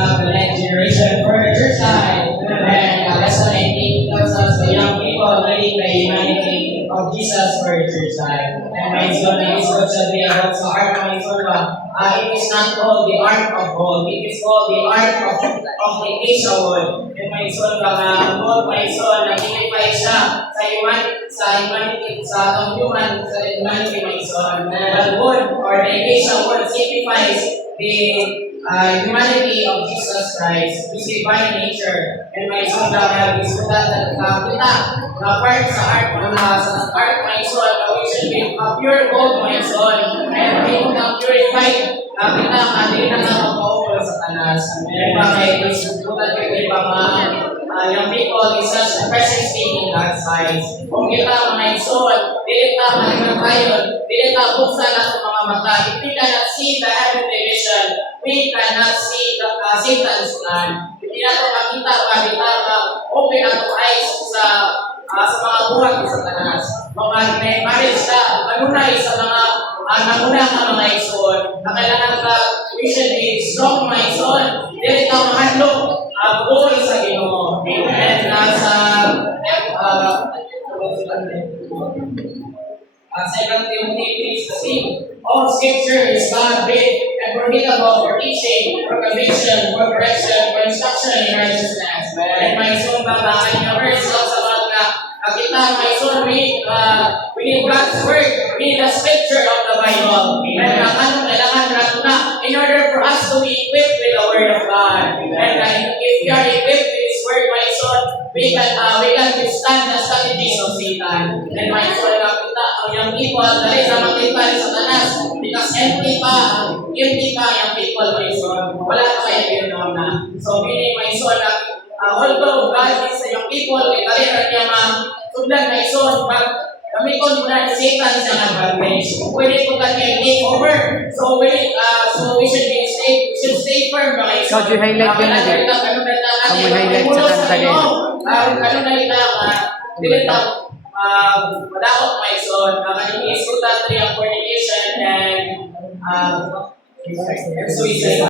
up the next generation for the church life. And lesson 19 tells us the young people leading the humanity of Jesus for the church life. And my son, it is good to be about sa art ng Isolva. It is not called the art of gold. It is called the art of the Acacia wood. And my son, ang gold, my son, nag-iipay siya sa humanity, sa humanity, my son. The wood or the Acacia wood signifies the humanity of Jesus Christ, His divine nature. And my son, is that kita na part sa art, my son, we should be a pure gold, my son, and we will purified. Kita nga, hindi na nakapaupo sa tanas. And bakit, isusutan ko yung young people is such a precious thing in God's eyes. Kung kita mga son, hindi kita malimang tayo, hindi kita buksan ang mga mata. If we cannot see the heavenly vision, we cannot see the Satan's plan. Hindi na ito makita pa, hindi na open na ito eyes sa mga buhat sa tanas. Mga marriage na manunay sa mga nangunang mga ison, na kailangan ka, we should be strong mga ison, hindi ka mahandlo, buhay sa Ginoo. And sa 2 Timothy 3:16, all scripture is God-breathed and profitable for teaching, for conviction, for correction, for instruction in righteousness. And my son, babakay niya verse sa mga kita, my son, we need God's word, we need the scripture of the Bible. And anong kailangan natin na in order for us to be equipped with the word of God. And if we are equipped with His word, my son, we can withstand the strategies of Satan. And my son, kita, ang young people, dali sa makita rin sa tanas, because empty pa yung people, my son. Wala pa kayo yun na. So, meaning, my son, although God is sa young people, may taliran niya sudlan na ison, kami kung muna Satan sa advantage. Pwede po kanya take over. So we should stay firm mga ison. So, i-highlight yun na din. Ang i-highlight sa kanta din. Ano na rin dili na madakot mga ison. Kanyang isutan, fornication, and suicide.